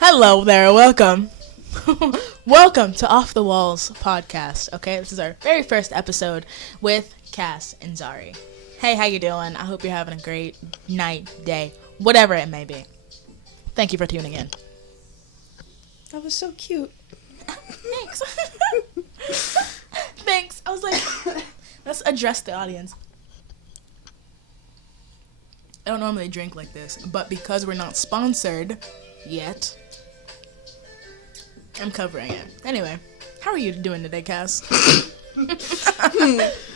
Hello there, welcome. Welcome to Off the Walls podcast, okay? This is our very first episode with Cass and Zari. Hey, how you doing? I hope you're having a great night, day, whatever it may be. Thank you for tuning in. That was so cute. Thanks. Thanks. I was like, let's address the audience. I don't normally drink like this, but because we're not sponsored yet, I'm covering it. Anyway, how are you doing today, Cass?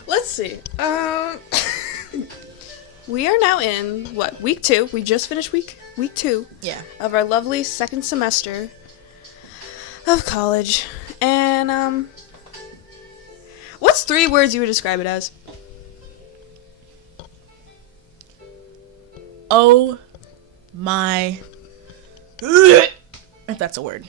Let's see. We are now in, week 2. We just finished week 2. Yeah. Of our lovely second semester of college. And, what's 3 words you would describe it as? Oh my... If that's a word.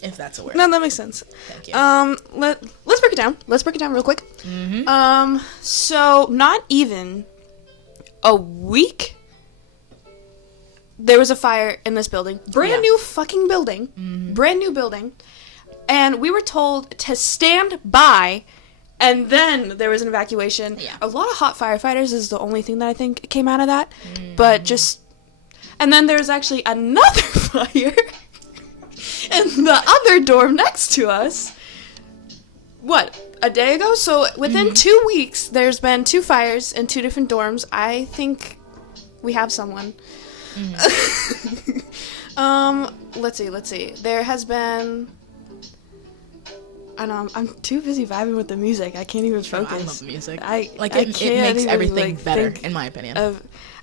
If that's a word. No, that makes sense. Thank you. Let's break it down. Let's break it down real quick. Mm-hmm. So not even a week, there was a fire in this building. Brand new fucking building. Mm-hmm. Brand new building. And we were told to stand by, and then there was an evacuation. Yeah. A lot of hot firefighters is the only thing that I think came out of that. But just... And then there was actually another fire in the other dorm next to us. A day ago? So within 2 weeks, there's been 2 fires in 2 different dorms. I think we have someone. Let's see. There has been... I know, I'm too busy vibing with the music. I can't even focus. I love music. It makes everything better, in my opinion.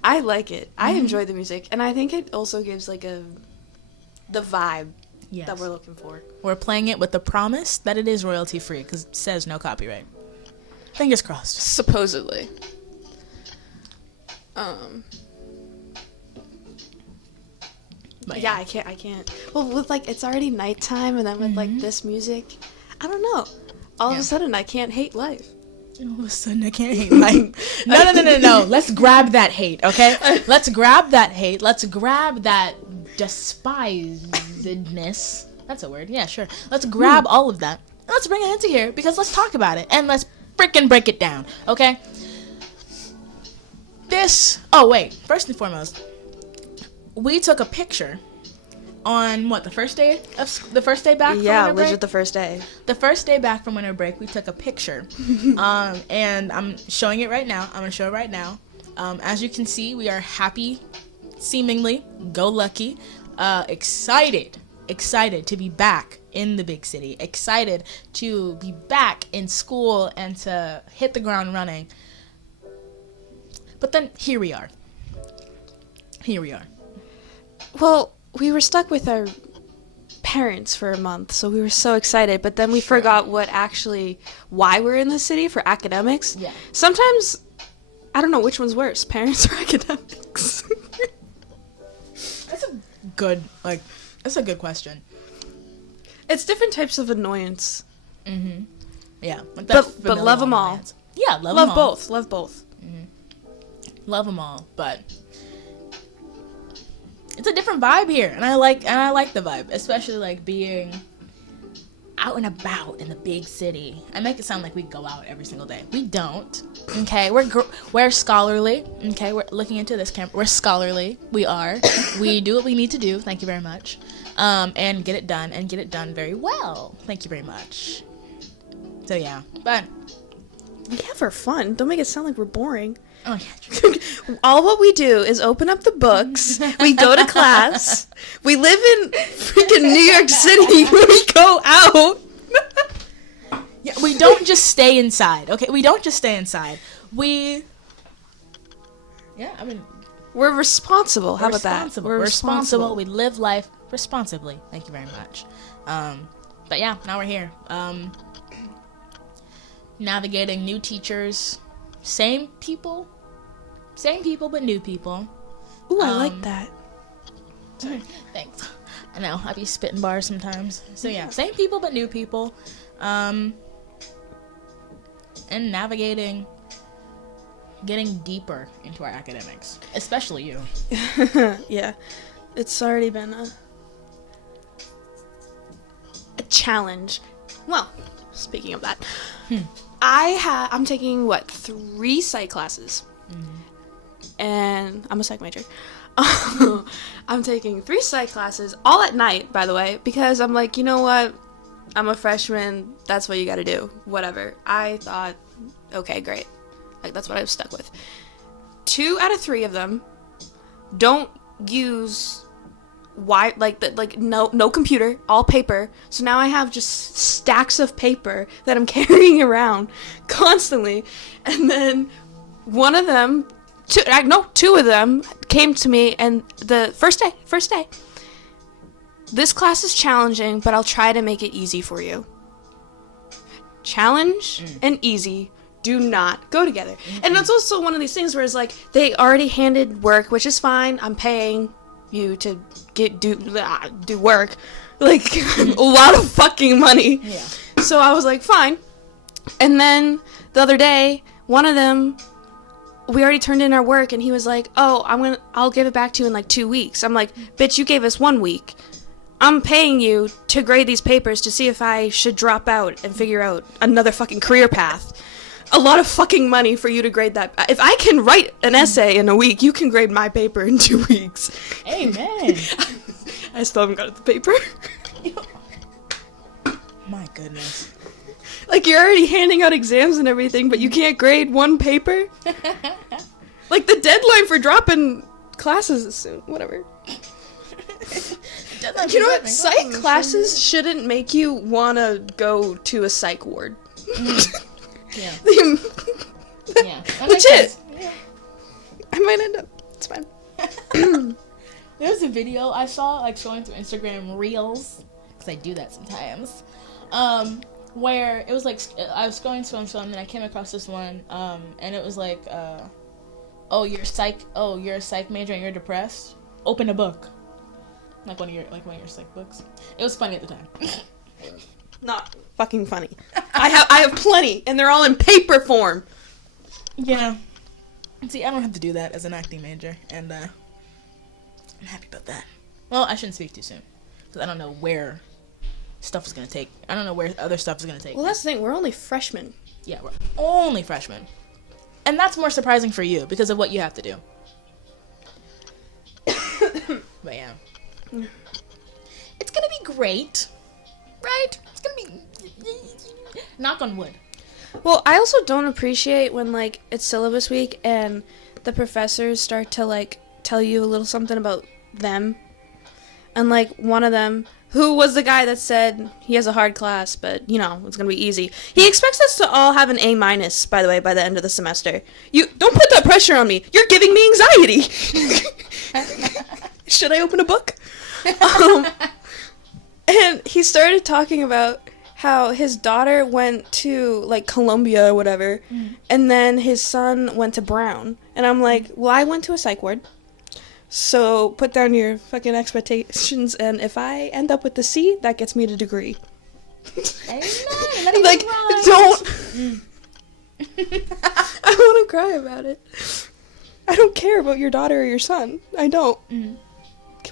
I like it. I enjoy the music, and I think it also gives the vibe that we're looking for. We're playing it with the promise that it is royalty free because it says no copyright. Fingers crossed. Supposedly. But yeah, I can't. Well, with it's already nighttime, and then with this music, I don't know. All of a sudden, I can't hate life. All of a sudden, I can't hate life. No. Let's grab that hate, okay? Let's grab that hate. Let's grab that despisedness. That's a word. Yeah, sure. Let's grab all of that. And let's bring it into here because let's talk about it. And let's freaking break it down, okay? First and foremost, we took a picture on the first day back from winter break? Yeah, legit the first day. The first day back from winter break, we took a picture. And I'm showing it right now. I'm going to show it right now. As you can see, we are happy, seemingly, go lucky, excited to be back in the big city, excited to be back in school and to hit the ground running. But then here we are. Well, we were stuck with our parents for a month, so we were so excited, but then we forgot why we're in the city for academics. Yeah. Sometimes, I don't know which one's worse, parents or academics. That's a good question. It's different types of annoyance. Mm-hmm. Yeah. But love them all. Yeah, love them all. Love both. Mm-hmm. Love them all, but... It's a different vibe here, and I like the vibe, especially being out and about in the big city. I make it sound like we go out every single day. We don't. Okay, we're scholarly. Okay, we're looking into this camp. We're scholarly. We are. We do what we need to do. Thank you very much. And get it done very well. Thank you very much. So yeah, but we have our fun. Don't make it sound like we're boring. Oh yeah. All what we do is open up the books, we go to class, we live in freaking New York City, we go out. Yeah, we don't just stay inside, okay? We don't just stay inside. We're responsible. How about that? We're responsible. We live life responsibly. Thank you very much. But yeah, now we're here. Navigating new teachers, same people, but new people. Ooh, I like that. Sorry. Thanks. I know, I be spitting bars sometimes. So yeah, same people, but new people. And navigating, getting deeper into our academics. Especially you. Yeah. It's already been a challenge. Well, speaking of that, I'm taking 3 psych classes, and I'm a psych major. I'm taking 3 psych classes all at night, by the way, because I'm like, you know what? I'm a freshman. That's what you got to do. Whatever. I thought, okay, great. Like, that's what I was stuck with. 2 out of 3 of them don't use no computer, all paper. So now I have just stacks of paper that I'm carrying around constantly. And then one of them, 2 of them came to me, and the first day, this class is challenging, but I'll try to make it easy for you. Challenge and easy do not go together. Mm-hmm. And it's also one of these things where it's like, they already handed work, which is fine. I'm paying you to do work. Like, a lot of fucking money. Yeah. So I was like, fine. And then the other day, one of them, we already turned in our work, and he was like, oh, I'll give it back to you in like 2 weeks. I'm like, bitch, you gave us 1 week. I'm paying you to grade these papers to see if I should drop out and figure out another fucking career path. A lot of fucking money for you to grade that. If I can write an essay in a week, you can grade my paper in 2 weeks. Amen. I still haven't got the paper. My goodness. Like, you're already handing out exams and everything, but you can't grade one paper? Like, the deadline for dropping classes is soon. Whatever. You know what? Psych classes shouldn't make you want to go to a psych ward. Yeah. Yeah. Legit. Yeah. I might end up. It's fine. There was a video I saw, like, showing through Instagram Reels, because I do that sometimes, where it was like, I was scrolling, and I came across this one, and it was like, you're a psych major and you're depressed? Open a book. Like one of your psych books. It was funny at the time. Not fucking funny. I have plenty, and they're all in paper form. Yeah. See, I don't have to do that as an acting major, and I'm happy about that. Well, I shouldn't speak too soon, because I don't know where stuff is gonna take. I don't know where other stuff is gonna take. Well, that's the thing. We're only freshmen. Yeah, we're only freshmen, and that's more surprising for you because of what you have to do. But yeah. It's gonna be great, right? It's gonna be knock on wood. Well, I also don't appreciate when, like, it's syllabus week and the professors start to, like, tell you a little something about them. And, like, one of them, who was the guy that said he has a hard class, but, you know, it's gonna be easy. He expects us to all have an A-, by the way, by the end of the semester. You don't put that pressure on me. You're giving me anxiety. Should I open a book? And he started talking about how his daughter went to, like, Columbia or whatever, and then his son went to Brown. And I'm like, well, I went to a psych ward, so put down your fucking expectations, and if I end up with the C, that gets me the degree. Amen. Like, don't. I want to cry about it. I don't care about your daughter or your son. I don't. Can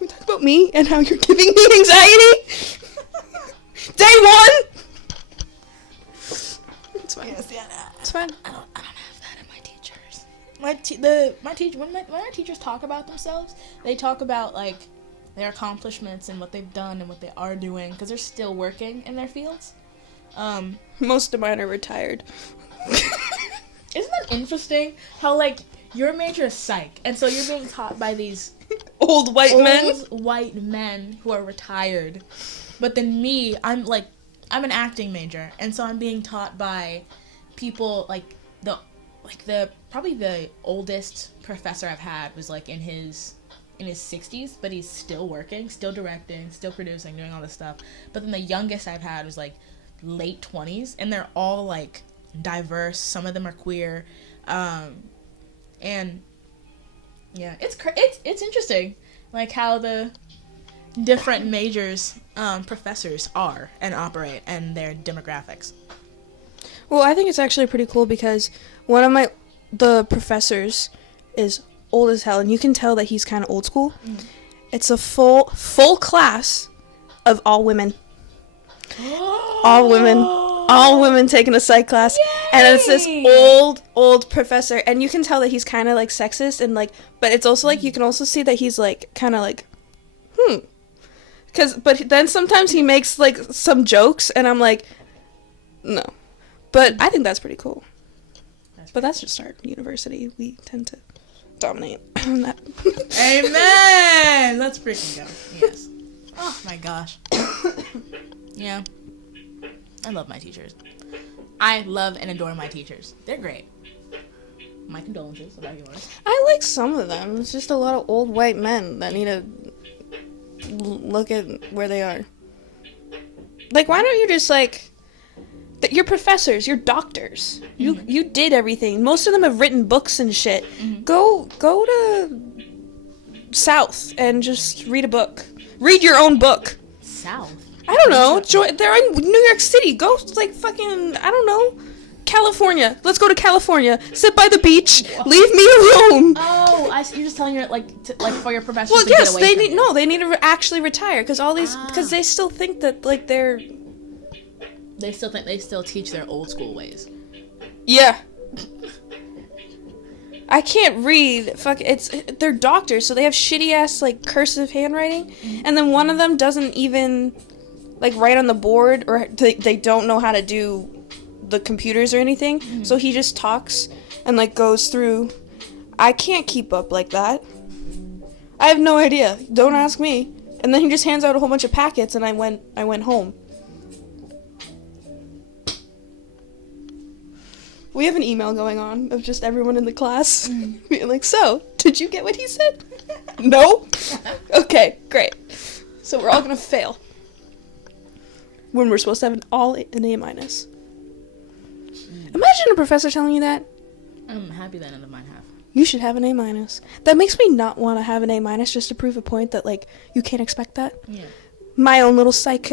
we talk about me and how you're giving me anxiety? Day 1! It's fine. Yes, yeah, it's fine. I don't have that in my teachers. When our teachers talk about themselves, they talk about, like, their accomplishments and what they've done and what they are doing, because they're still working in their fields. Most of mine are retired. Isn't that interesting? How, like, your major is psych, and so you're being taught by these old white men who are retired. But then me, I'm an acting major, and so I'm being taught by people probably the oldest professor I've had was, like, in his 60s, but he's still working, still directing, still producing, doing all this stuff. But then the youngest I've had was, like, late 20s, and they're all, like, diverse. Some of them are queer, and yeah, it's interesting, like, how the different majors professors are and operate and their demographics. Well, I think it's actually pretty cool because one of the professors is old as hell, and you can tell that he's kind of old school. It's a full class of all women. All women taking a psych class. Yay! And it's this old professor, and you can tell that he's kind of like sexist and like, but it's also like you can also see that he's like kind of like but then sometimes he makes like some jokes and I'm like, no. But I think that's pretty cool. But that's just our university. We tend to dominate on that. Amen. Let's freaking go. Yes. Oh my gosh. Yeah. I love my teachers. I love and adore my teachers. They're great. My condolences about yours. I like some of them. It's just a lot of old white men that need to look at where they are. Like, why don't you just, like... You're professors. You're doctors. Mm-hmm. You did everything. Most of them have written books and shit. Mm-hmm. Go to South and just read a book. Read your own book. South? I don't know. They're in New York City. Go, like, fucking, I don't know, California. Let's go to California. Sit by the beach. Whoa. Leave me alone. Oh, you're just telling your, like for your professors well, to yes, get away they need, no, they need to actually retire, because all these, because they still think that, like, they're... They still think they still teach their old school ways. Yeah. I can't read. They're doctors, so they have shitty ass like cursive handwriting, and then one of them doesn't even like write on the board, or they don't know how to do the computers or anything. Mm-hmm. So he just talks and like goes through. I can't keep up like that. I have no idea. Don't ask me. And then he just hands out a whole bunch of packets, and I went home. We have an email going on of just everyone in the class being like, so, did you get what he said? No? Okay, great. So we're all going to fail. When we're supposed to have an A minus. Imagine a professor telling you that. I'm happy that none of mine have. You should have an A minus. That makes me not want to have an A minus just to prove a point that, like, you can't expect that. Yeah. My own little psych...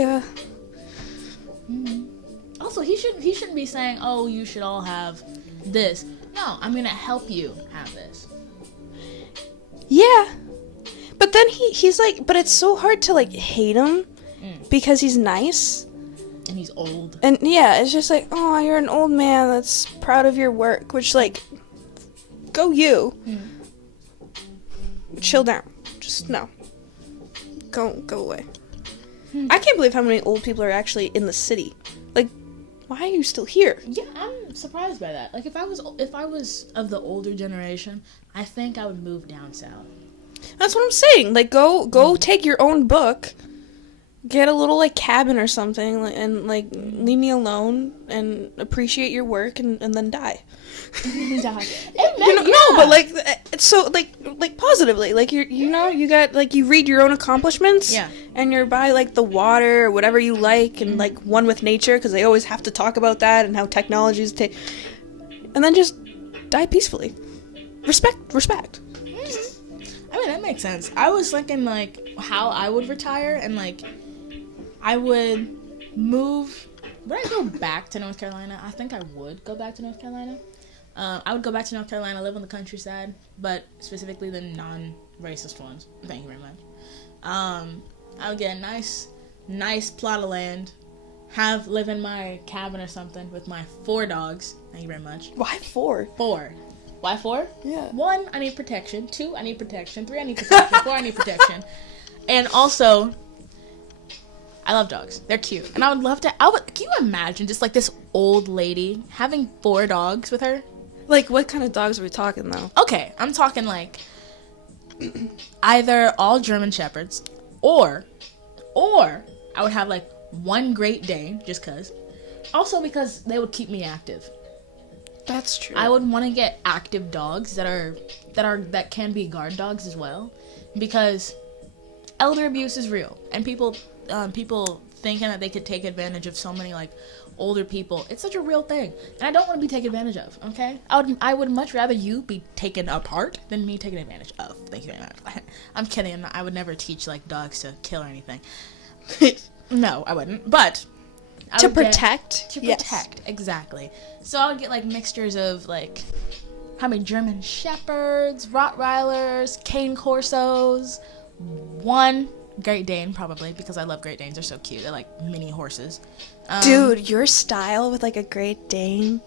Also, he shouldn't be saying, oh, you should all have this. No, I'm going to help you have this. Yeah. But then he's like, but it's so hard to, like, hate him because he's nice. And he's old. And, yeah, it's just like, oh, you're an old man that's proud of your work, which, like, go you. Chill down. Just, no. Go away. I can't believe how many old people are actually in the city. Like, why are you still here? Yeah, I'm surprised by that. Like, if I was of the older generation, I think I would move down south. That's what I'm saying. Like, go take your own book, get a little, like, cabin or something, and, like, leave me alone and appreciate your work and then die. Die. No, but, like, so, like positively. Like, you know, you got, like, you read your own accomplishments. Yeah. And you're by, like, the water or whatever you like and, like, one with nature, because they always have to talk about that and how technologies take... And then just die peacefully. Respect. I mean, that makes sense. I was thinking, like, how I would retire, and, like, I would move... Would I go back to North Carolina? I think I would go back to North Carolina. I would go back to North Carolina, live on the countryside, but specifically the non-racist ones. Thank you very much. I would get a nice plot of land, live in my cabin or something with my 4 dogs. Thank you very much. Why 4? 4. Why 4? Yeah. 1, I need protection. 2, I need protection. 3, I need protection. 4, I need protection. And also, I love dogs. They're cute. And I would love to... Can you imagine just, like, this old lady having 4 dogs with her? Like, what kind of dogs are we talking, though? Okay, I'm talking, like, either all German Shepherds, or I would have, like, 1 Great Dane, just because. Also because they would keep me active. That's true. I would want to get active dogs that can be guard dogs as well, because elder abuse is real, and people thinking that they could take advantage of so many, like, older people. It's such a real thing, and I don't want to be taken advantage of. Okay, I would much rather you be taken apart than me taken advantage of. Thank you very much. I'm kidding. I would never teach, like, dogs to kill or anything. No, I wouldn't. But to protect, exactly. So I would get, like, mixtures of, like, how many German Shepherds, Rottweilers, Cane Corsos, One Great Dane, probably, because I love Great Danes. They're so cute. They're like mini horses. Dude, your style with like a Great Dane.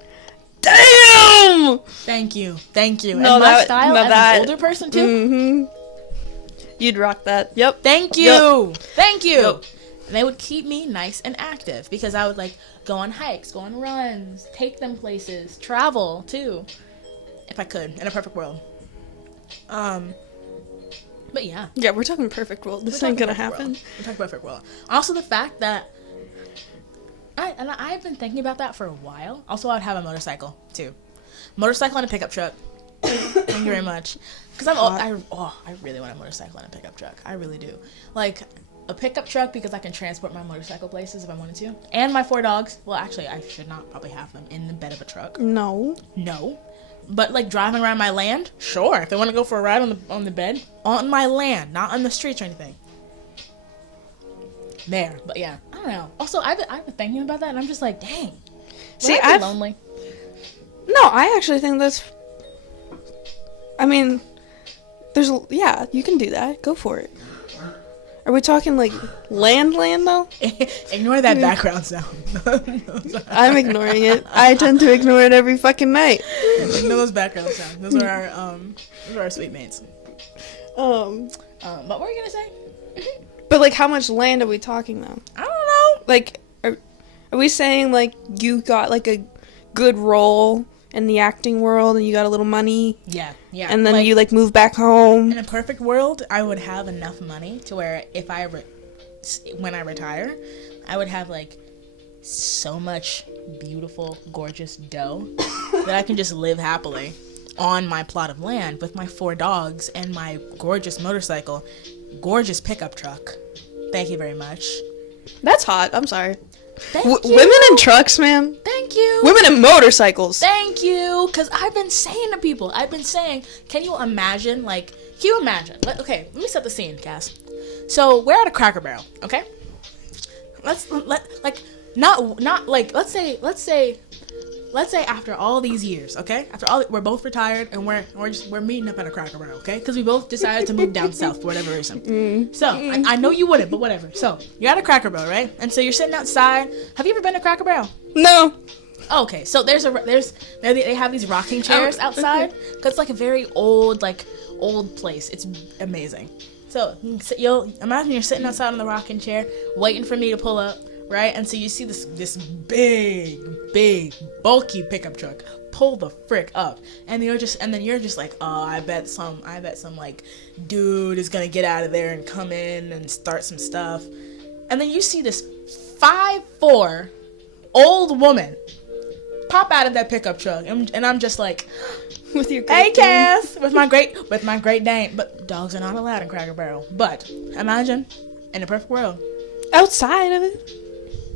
Damn! Thank you. And No, my that- style no, as that- an older person too. Mm-hmm. You'd rock that. Yep. Thank you. Yep. Thank you. Yep. And they would keep me nice and active because I would like go on hikes, go on runs, take them places, travel too, if I could, in a perfect world. But yeah. Yeah, we're talking perfect world. This ain't gonna happen. We're talking perfect world. Also, the fact that I've been thinking about that for a while. Also, I would have a motorcycle too, motorcycle and a pickup truck. Thank you very much. Because I really want a motorcycle and a pickup truck. I really do. Like a pickup truck because I can transport my motorcycle places if I wanted to, and my 4 dogs. Well, actually, I should not probably have them in the bed of a truck. No. But like driving around my land, sure. If they want to go for a ride on the bed, on my land, not on the streets or anything. There, but yeah, I don't know. Also, I've been thinking about that, and I'm just like, dang. See, I'd be lonely. No, I actually think that's. I mean, yeah, you can do that. Go for it. Are we talking like land though? Ignore that background sound. I'm ignoring it. I tend to ignore it every fucking night. Ignore those background sounds. Those are our sweet mates. But what were you gonna say? But like, how much land are we talking though? I don't know. Like, are we saying like you got like a good role in the acting world and you got a little money? Yeah. And then you like move back home. In a perfect world, I would have enough money to where if when I retire, I would have like so much beautiful, gorgeous dough that I can just live happily on my plot of land with my 4 dogs and my gorgeous motorcycle, gorgeous pickup truck. Thank you very much. That's hot. I'm sorry. Thank you. Women in trucks, man. Thank you. Women in motorcycles. Thank you. Because I've been saying to people, can you imagine, okay, let me set the scene, Cass. So, we're at a Cracker Barrel, okay? Let's say after all these years, okay? We're both retired and we're meeting up at a Cracker Barrel, okay? Because we both decided to move down south for whatever reason. So I know you wouldn't, but whatever. So you're at a Cracker Barrel, right? And so you're sitting outside. Have you ever been to Cracker Barrel? No. Okay, so they have these rocking chairs outside because it's like a very old place. It's amazing. So you'll imagine you're sitting outside on the rocking chair, waiting for me to pull up. Right, and so you see this big, bulky pickup truck pull the frick up, and you're just like, oh, I bet some like dude is gonna get out of there and come in and start some stuff, and then you see this 5'4" old woman pop out of that pickup truck, and I'm just like, with your hey Cass, with my Great Dane, but dogs are not allowed in Cracker Barrel. But imagine in a perfect world, outside of it.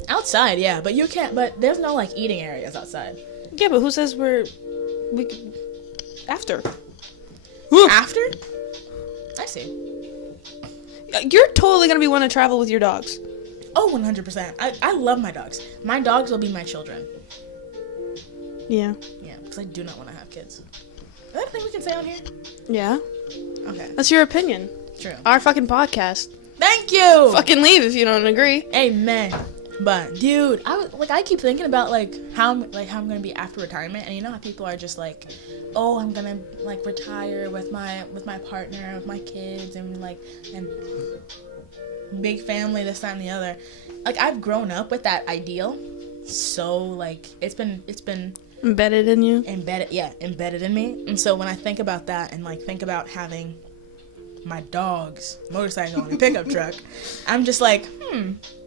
Outside, yeah, but you can't. But there's no like eating areas outside. Yeah, but who says we could after? After? I see. You're totally gonna be wanting to travel with your dogs. Oh, 100%. I love my dogs. My dogs will be my children. Yeah. Yeah, because I do not want to have kids. Is that a thing we can say on here? Yeah. Okay. That's your opinion. True. Our fucking podcast. Thank you. Fucking leave if you don't agree. Amen. But dude, I keep thinking about how I'm gonna be after retirement, and you know how people are just like, oh, I'm gonna like retire with my partner, with my kids, and big family, this, that, and the other. Like I've grown up with that ideal, so like it's been embedded in you. Embedded in me. And so when I think about that and like think about having my dog's motorcycle and a pickup truck, I'm just like,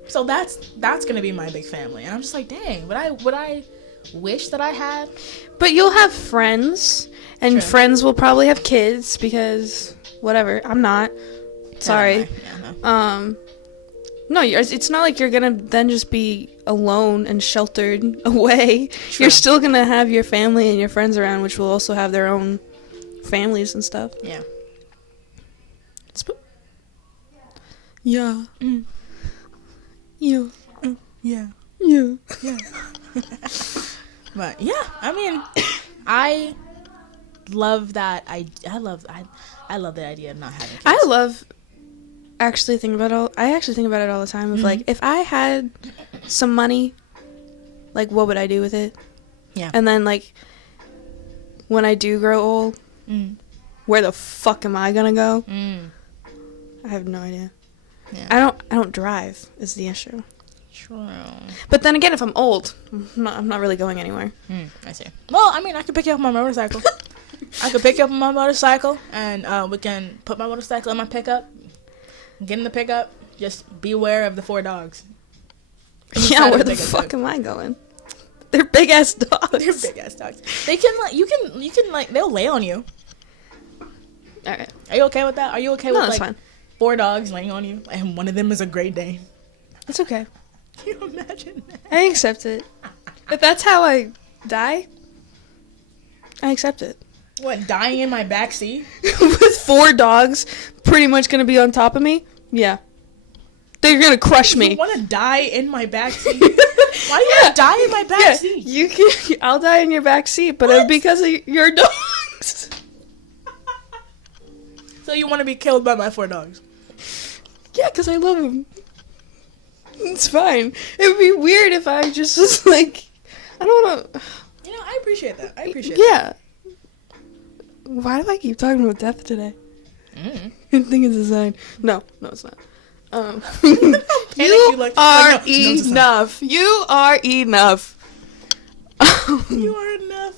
so that's gonna be my big family, and I'm just like, dang, would I wish that I had? But you'll have friends, and True. friends will probably have kids because whatever. I'm not. Sorry. Yeah, No, it's not like you're gonna then just be alone and sheltered away. True. You're still gonna have your family and your friends around, which will also have their own families and stuff. Yeah. Yeah. Mm. Yeah. Yeah. Yeah. Yeah. But yeah, I mean, I love that. I love the idea of not having kids. I love actually think about it all the time. Of like, if I had some money, like, what would I do with it? Yeah. And then, like, when I do grow old, where the fuck am I gonna go? I have no idea. Yeah. I don't drive is the issue. True. But then again, if I'm old, I'm not really going anywhere. I see. Well, I mean, I could pick you up on my motorcycle. I could pick you up on my motorcycle, and we can put my motorcycle in my pickup. Get in the pickup. Just beware of the 4 dogs. Yeah, where the fuck am I going? They're big ass dogs. They're big ass dogs. They can like you can like they'll lay on you. All right. Are you okay with that? Are you okay with that's like fine. 4 dogs laying on you, and one of them is a Great Dane? It's okay. Can you imagine that? I accept it. If that's how I die, I accept it. What, dying in my backseat? With 4 dogs pretty much gonna be on top of me? Yeah. They're gonna crush me. You want to die in my backseat? Why do you want to die in my backseat? Yeah, I'll die in your backseat, but it's because of your dogs. So you want to be killed by my 4 dogs? Yeah, because I love them. It's fine. It would be weird if I just was like, I don't want to. You know, I appreciate that. I appreciate that. Yeah. Why do I keep talking about death today? Mm. I think it's a sign. No, it's not. You are enough. You are enough. You are enough.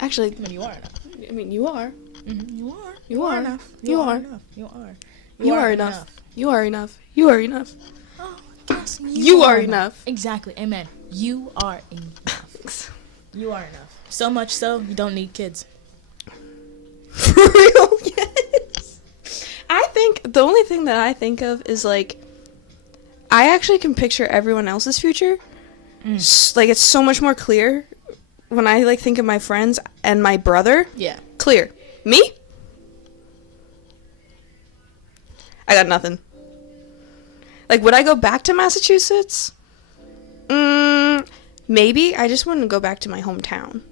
Actually, I mean, you are enough. I mean, you are. Mm-hmm. You are. You are enough. You are. Enough. You are. You are enough. You are enough. You are enough. Oh, yes, you are enough. Exactly. Amen. You are enough. You are enough. So much so, you don't need kids. For real? Yes. I think the only thing that I think of is like, I actually can picture everyone else's future. Like, it's so much more clear when I like think of my friends and my brother. Yeah. Clear. Me? I got nothing. Like, would I go back to Massachusetts? Maybe. I just wouldn't go back to my hometown.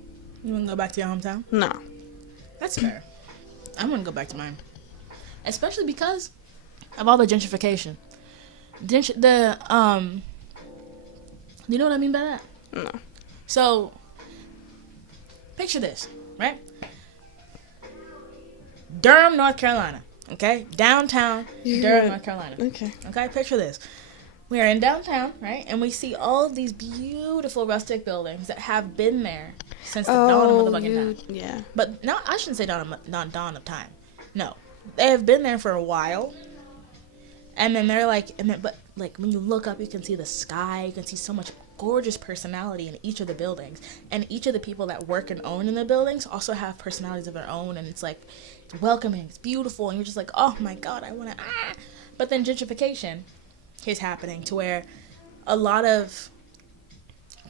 You want to go back to your hometown? No. That's fair. I wouldn't go back to mine. Especially because of all the gentrification. You know what I mean by that? No. So, picture this, right? Durham, North Carolina. Okay? Downtown, Durham, North Carolina. Okay. Okay, picture this. We are in downtown, right? And we see all of these beautiful rustic buildings that have been there since the dawn of motherfucking time. Yeah. But no, I shouldn't say dawn of time. No. They have been there for a while. And then they're like, but like when you look up, you can see the sky. You can see so much gorgeous personality in each of the buildings. And each of the people that work and own in the buildings also have personalities of their own. And it's like welcoming. It's beautiful. And you're just like, oh my God, I want to. But then gentrification is happening to where a lot of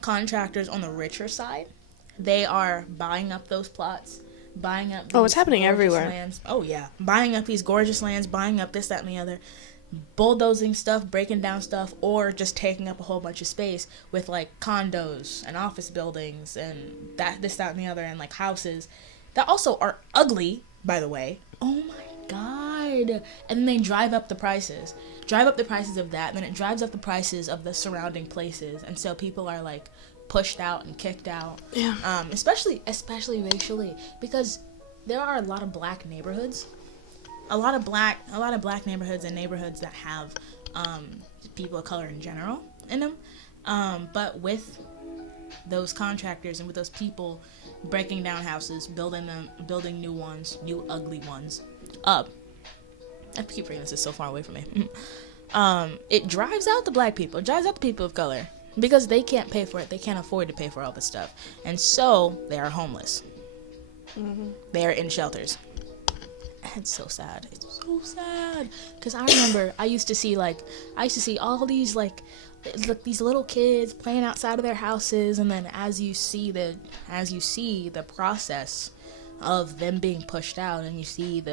contractors on the richer side, they are buying up those plots, buying up it's happening everywhere. lands. Oh yeah, buying up these gorgeous lands, buying up this, that, and the other, bulldozing stuff, breaking down stuff, or just taking up a whole bunch of space with like condos and office buildings and this, that, and the other, and like houses that also are ugly, by the way. Oh my God. And then they drive up the prices of that, and then it drives up the prices of the surrounding places, and so people are like pushed out and kicked out. Yeah. Especially racially, because there are a lot of black neighborhoods, a lot of black neighborhoods and neighborhoods that have people of color in general in them, but with those contractors and with those people breaking down houses, building new ones, new ugly ones up. I keep bringing this so far away from me. It drives out the black people. It drives out the people of color because they can't pay for it. They can't afford to pay for all this stuff. And so they are homeless. Mm-hmm. They are in shelters. And it's so sad. It's so sad. Because I remember I used to see all these these little kids playing outside of their houses, and then as you see the process of them being pushed out, and you see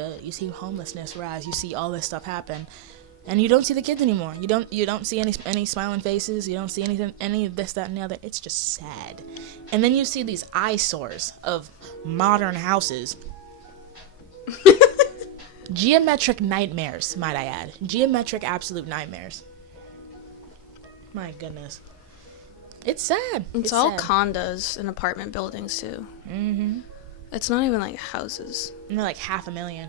homelessness rise, you see all this stuff happen, and you don't see the kids anymore. You don't see any smiling faces. You don't see any of this, that, and the other. It's just sad. And then you see these eyesores of modern houses Geometric nightmares, might I add. Geometric absolute nightmares. My goodness. It's sad. It's all sad. Condos and apartment buildings, too. Mm-hmm. It's not even, like, houses. And they're like $500,000.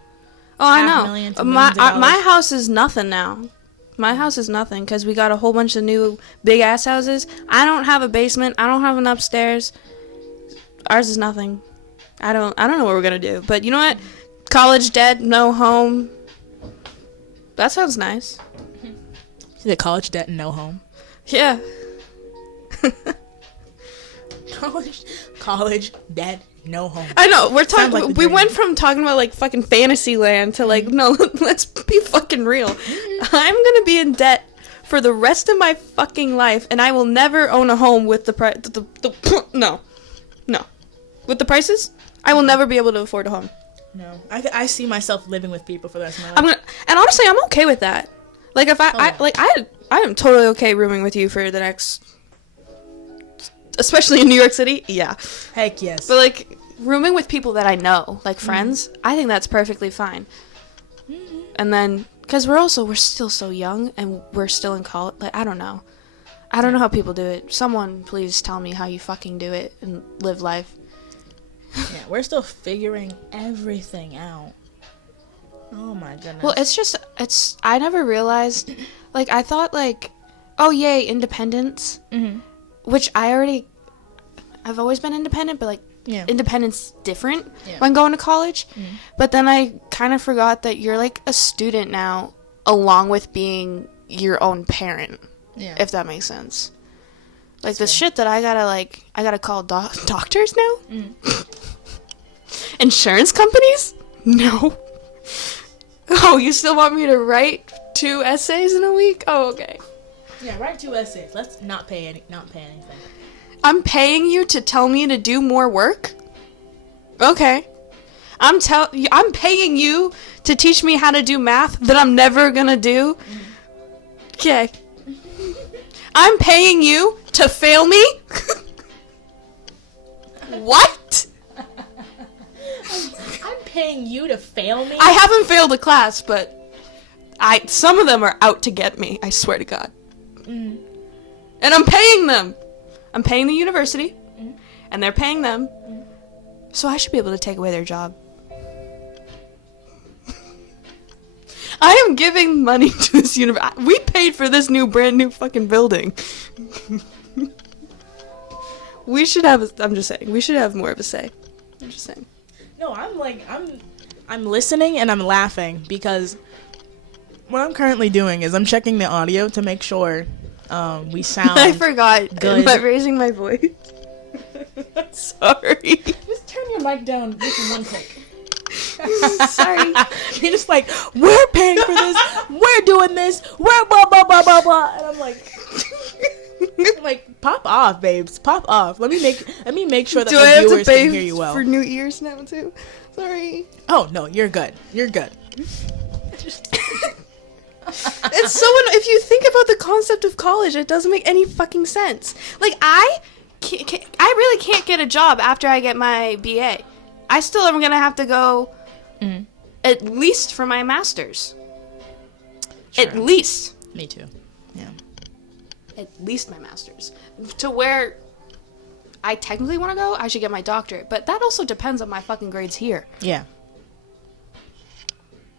Oh, I know. My house is nothing now. My house is nothing because we got a whole bunch of new big-ass houses. I don't have a basement. I don't have an upstairs. Ours is nothing. I don't know what we're going to do. But you know what? College debt, no home. That sounds nice. The college debt and no home. Yeah. college debt, no home. I know. We're talking. Like we went from talking about like fucking fantasy land to like no. Let's be fucking real. I'm gonna be in debt for the rest of my fucking life, and I will never own a home with the price. No. With the prices, I will never be able to afford a home. No, I see myself living with people for the rest of my life. And honestly, I'm okay with that. Like if I am totally okay rooming with you for the next, especially in New York City. Yeah. Heck yes. But like rooming with people that I know, like friends, I think that's perfectly fine. Mm-hmm. And then, because we're still so young and we're still in college. Like I don't know how people do it. Someone please tell me how you fucking do it and live life. Yeah, we're still figuring everything out. Oh my goodness. Well, I never realized, like, I thought, like, oh, yay, independence, which I've always been independent, but, like, independence different when going to college. Mm-hmm. But then I kind of forgot that you're, like, a student now, along with being your own parent, if that makes sense. Like, the shit that I gotta call doctors now? Mm. Insurance companies? No. Oh, you still want me to write 2 essays in a week? Oh, okay. Yeah, write 2 essays. Let's not pay anything. I'm paying you to tell me to do more work? Okay. I'm paying you to teach me how to do math that I'm never gonna do? Okay. I'm paying you to fail me? What? I'm paying you to fail me? I haven't failed a class, but some of them are out to get me, I swear to God. Mm. And I'm paying them. I'm paying the university, and they're paying them, so I should be able to take away their job. I am giving money to this university. We paid for this brand new fucking building. We should have we should have more of a say. I'm just saying. No, I'm listening and I'm laughing because what I'm currently doing is I'm checking the audio to make sure we sound I forgot. good. By raising my voice. Sorry. Just turn your mic down just one click. Sorry. You're just like, we're paying for this, we're doing this, we're blah blah blah blah blah, and I'm like, pop off, babes, pop off. Let me make sure that the viewers can hear you well. For new ears now too. Sorry. Oh no, you're good. You're good. It's so if you think about the concept of college, it doesn't make any fucking sense. Like I really can't get a job after I get my BA. I still am gonna have to go at least for my master's. Sure. At least. Me too. Yeah. At least my master's. To where I technically want to go, I should get my doctorate. But that also depends on my fucking grades here. Yeah.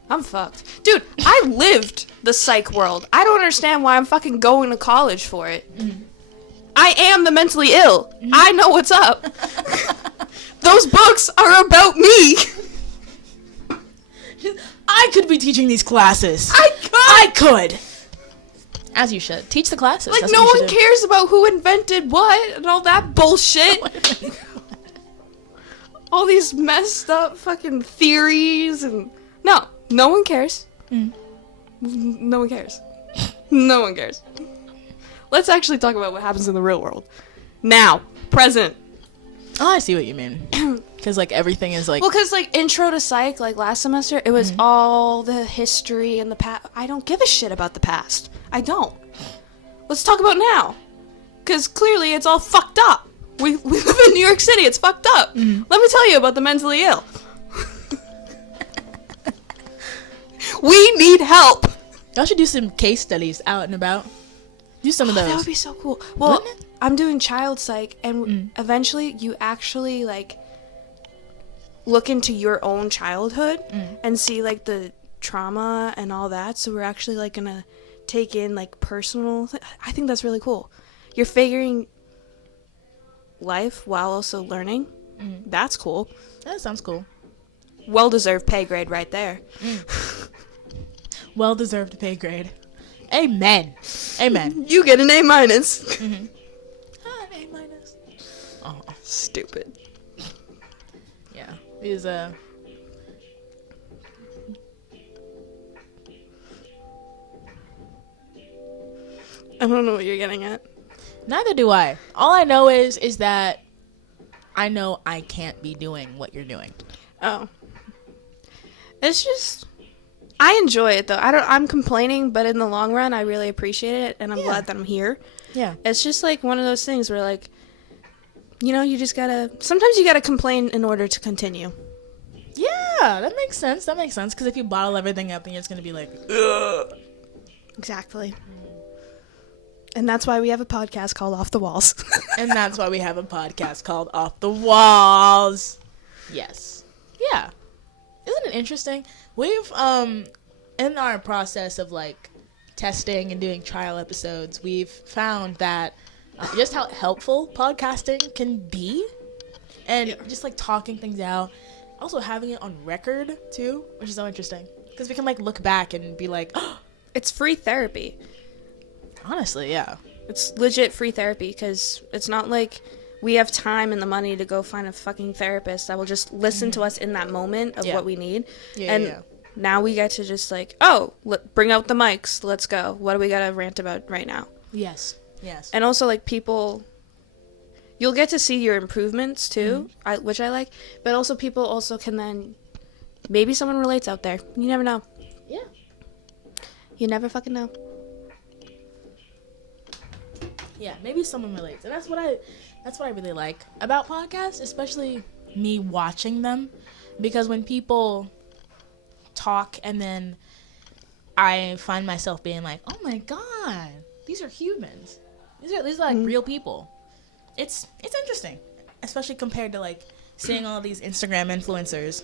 I'm fucked. Dude, I lived the psych world. I don't understand why I'm fucking going to college for it. Mm-hmm. I am the mentally ill. Mm-hmm. I know what's up. Those books are about me. I could be teaching these classes. I could. As you should. Teach the classes. Like, no one cares about who invented what and all that bullshit. All these messed up fucking theories and... No one cares. Mm. No one cares. No one cares. Let's actually talk about what happens in the real world. Now. Present. Oh, I see what you mean. Because, like, everything is, like... Well, because, like, intro to psych, like, last semester, it was all the history and the past. I don't give a shit about the past. I don't. Let's talk about now. Because, clearly, it's all fucked up. We live in New York City. It's fucked up. Let me tell you about the mentally ill. We need help. Y'all should do some case studies out and about. Do some of those. That would be so cool. Well, Wouldn't it? I'm doing child psych, and eventually you actually, like, look into your own childhood and see, like, the trauma and all that. So we're actually, like, gonna take in, like, personal... I think that's really cool. You're figuring life while also learning. That's cool. That sounds cool. Well-deserved pay grade right there. Well-deserved pay grade. Amen. Amen. You get an A-. An A-. Oh, stupid. Yeah. These, I don't know what you're getting at. Neither do I. All I know is that I know I can't be doing what you're doing. Oh. It's just... I enjoy it, though. I'm complaining, but in the long run, I really appreciate it, and I'm glad that I'm here. Yeah. It's just, like, one of those things where, like, you know, you just gotta... Sometimes you gotta complain in order to continue. Yeah, that makes sense. That makes sense. Because if you bottle everything up, then you're just going to be like, ugh. Exactly. And that's why we have a podcast called Off the Walls. And that's why we have a podcast called Off the Walls. Yes. Yeah. Isn't it interesting? We've, in our process of, like, testing and doing trial episodes, we've found that just how helpful podcasting can be. And just, like, talking things out. Also having it on record, too, which is so interesting. Because we can, like, look back and be like, oh. It's free therapy. Honestly, yeah. It's legit free therapy, because it's not like we have time and the money to go find a fucking therapist that will just listen to us in that moment of what we need. And now we get to just, like, bring out the mics, let's go. What do we got to rant about right now? Yes. Yes. And also, like, people... You'll get to see your improvements, too, which I like. But also, people also can then... Maybe someone relates out there. You never know. Yeah. You never fucking know. Yeah, maybe someone relates. And that's what I really like about podcasts, especially me watching them. Because when people talk and then I find myself being like, oh my god, these are humans. These are like real people. It's interesting, especially compared to, like, seeing all these Instagram influencers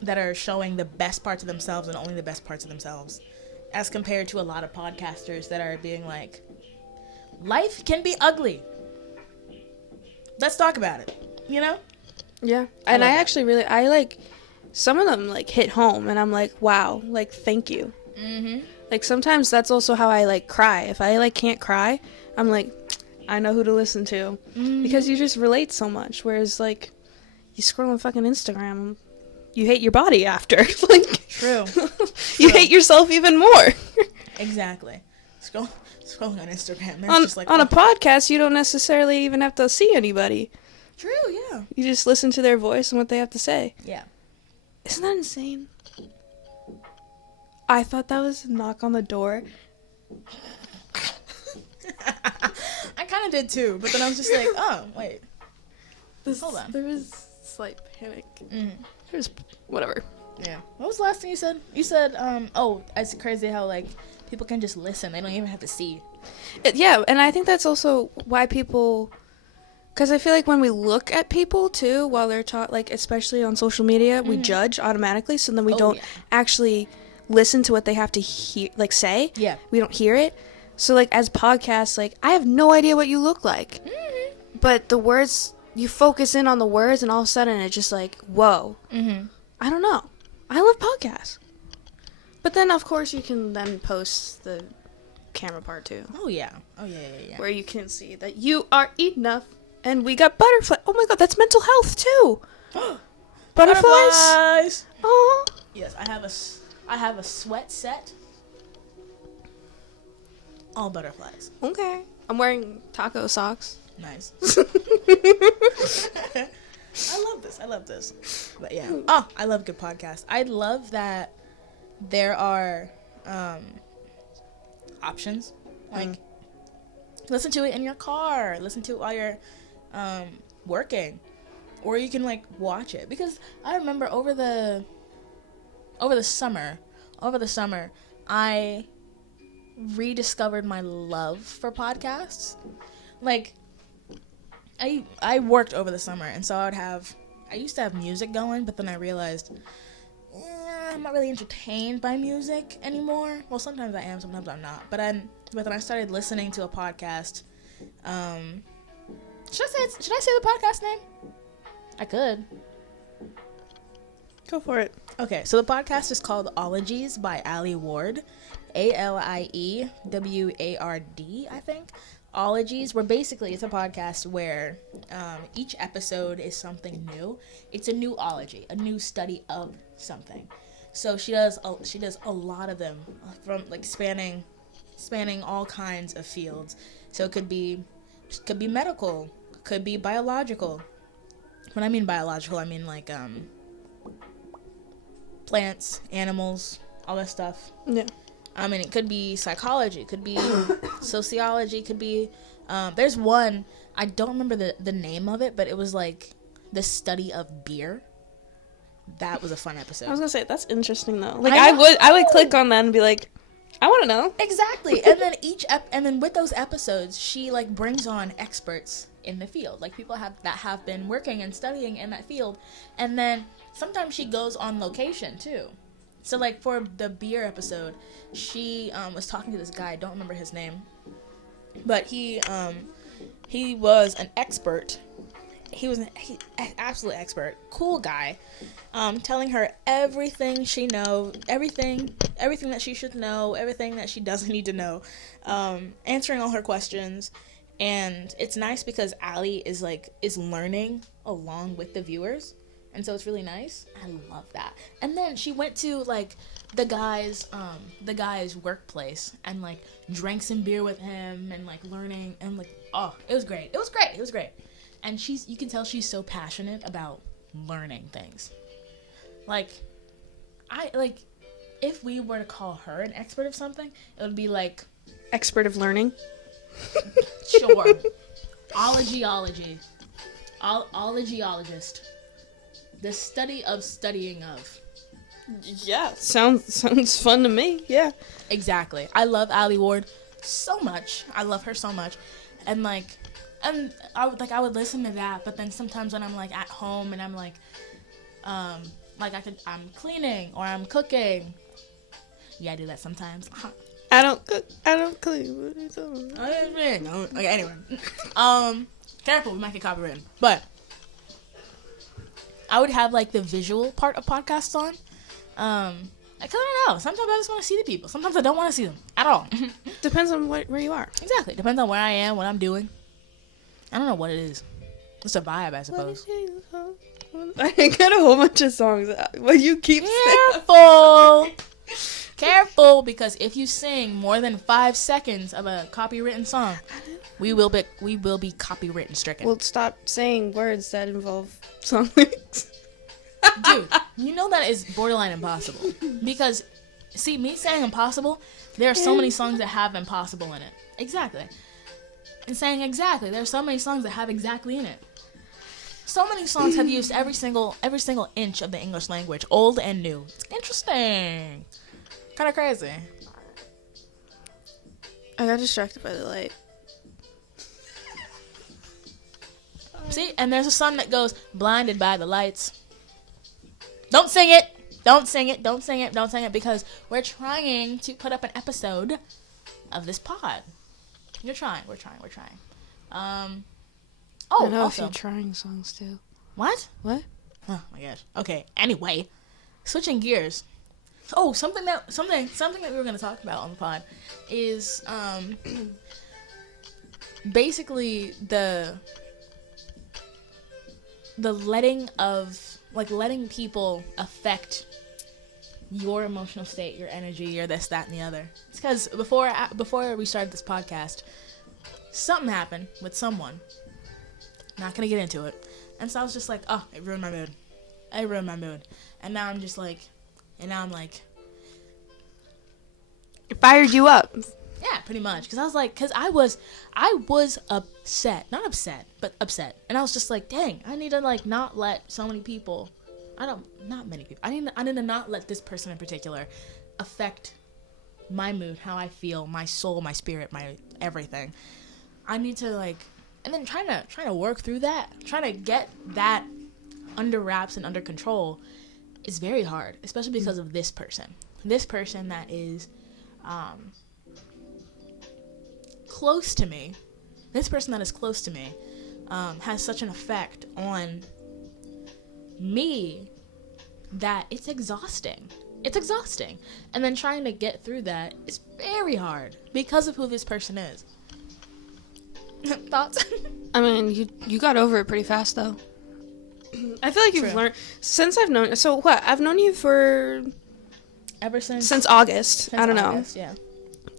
that are showing the best parts of themselves and only the best parts of themselves, as compared to a lot of podcasters that are being like, life can be ugly. Let's talk about it, you know? Yeah. And I actually really, some of them, like, hit home, and I'm like, wow, like, thank you. Mm-hmm. Like, sometimes that's also how I, like, cry. If I, like, can't cry, I'm like, I know who to listen to. Mm-hmm. Because you just relate so much. Whereas, like, you scroll on fucking Instagram, you hate your body after. Like, True. You hate yourself even more. Exactly. Scrolling on Instagram. On a podcast, you don't necessarily even have to see anybody. True, yeah. You just listen to their voice and what they have to say. Yeah. Isn't that insane? I thought that was a knock on the door. I kind of did too, but then I was just like, oh, wait. Hold on. There was slight panic. There's whatever. Yeah. What was the last thing you said? You said, it's crazy how, like, people can just listen. They don't even have to see. Yeah, and I think that's also why people... Because I feel like when we look at people, too, while they're taught, like, especially on social media, we judge automatically, so then we don't actually listen to what they have to hear, like, say. Yeah. We don't hear it. So, like, as podcasts, like, I have no idea what you look like. Mm-hmm. But the words, you focus in on the words, and all of a sudden it's just like, whoa. Mm-hmm. I don't know. I love podcasts. But then, of course, you can then post the camera part, too. Oh, yeah. Where you can see that you are enough. And we got butterfly. Oh, my God. That's mental health, too. Butterflies. Oh. Yes, I have a sweat set. All butterflies. Okay. I'm wearing taco socks. Nice. I love this. But yeah. Oh, I love good podcasts. I love that there are options. Like, listen to it in your car. Listen to it while you're working. Or you can, like, watch it. Because I remember over the summer, over the summer, I rediscovered my love for podcasts. Like, I worked over the summer, and so I used to have music going, but then I realized I'm not really entertained by music anymore. Well, sometimes I am, sometimes I'm not. But then I started listening to a podcast. Should I say the podcast name? I could. Go for it. Okay, so the podcast is called Ologies by Allie Ward. ALIEWARD, I think. Ologies, where basically it's a podcast where each episode is something new. It's a new ology, a new study of something. So she does a lot of them from like spanning all kinds of fields. So it could be medical, could be biological. When I mean biological, I mean like plants, animals, all that stuff. Yeah. I mean, it could be psychology, it could be sociology, it could be... there's one, I don't remember the name of it, but it was like the study of beer. That was a fun episode. I was gonna say, that's interesting though. Like, I would click on that and be like, I want to know. Exactly. And then and then with those episodes, she like brings on experts in the field, like people that have been working and studying in that field. And then sometimes she goes on location too. So, like, for the beer episode, she was talking to this guy. I don't remember his name. But he was an expert. He was an absolute expert. Cool guy. Telling her everything she knows. Everything that she should know. Everything that she doesn't need to know. Answering all her questions. And it's nice because Allie is learning along with the viewers. And so it's really nice. I love that. And then she went to like the guy's workplace and like drank some beer with him and like learning and like, oh, it was great. It was great. And you can tell she's so passionate about learning things. Like, if we were to call her an expert of something, it would be like expert of learning. Sure. Ologiologist. The study of studying of. Yeah, sounds fun to me. Yeah, exactly. I love Allie Ward so much. I love her so much, and I would listen to that. But then sometimes when I'm like at home and I'm like I'm cleaning or I'm cooking. Yeah, I do that sometimes. I don't cook. I don't clean. Okay, anyway. Careful, we might get copyrighted. But I would have like the visual part of podcasts on. I don't know. Sometimes I just want to see the people. Sometimes I don't want to see them at all. Depends on where you are. Exactly. Depends on where I am, what I'm doing. I don't know what it is. It's a vibe, I suppose. I got a whole bunch of songs. What you keep saying. Careful, because if you sing more than 5 seconds of a copywritten song, we will be copywritten stricken. Well, stop saying words that involve song lyrics. Dude, you know that is borderline impossible. Because, see, me saying impossible, there are so many songs that have impossible in it. Exactly. And saying exactly, there are so many songs that have exactly in it. So many songs have used every single inch of the English language, old and new. It's interesting. Kind of crazy. I got distracted by the light. See, and there's a song that goes, blinded by the lights. Don't sing it. Don't sing it. Don't sing it. Don't sing it, because we're trying to put up an episode of this pod. We're trying. I know also, a few trying songs too. What? What? Oh my gosh. Okay. Anyway, switching gears. Oh, something that we were going to talk about on the pod is basically the letting people affect your emotional state, your energy, your this, that, and the other. It's because before we started this podcast, something happened with someone. Not gonna get into it. And so I was just like, oh, it ruined my mood. And now I'm like, it fired you up. yeah, pretty much. Because I was upset. Not upset, but upset. And I was just like, dang, I need to not let so many people. Not many people. I need to not let this person in particular affect my mood, how I feel, my soul, my spirit, my everything. I need to like, and then trying to work through that, trying to get that under wraps and under control is very hard, especially because of this person that is close to me. This person that is close to me has such an effect on me that it's exhausting. It's exhausting. And then trying to get through that is very hard because of who this person is. Thoughts? I mean, you got over it pretty fast, though. I feel like you've learned since I've known. So what? I've known you for ever since August. I don't August, know. Yeah.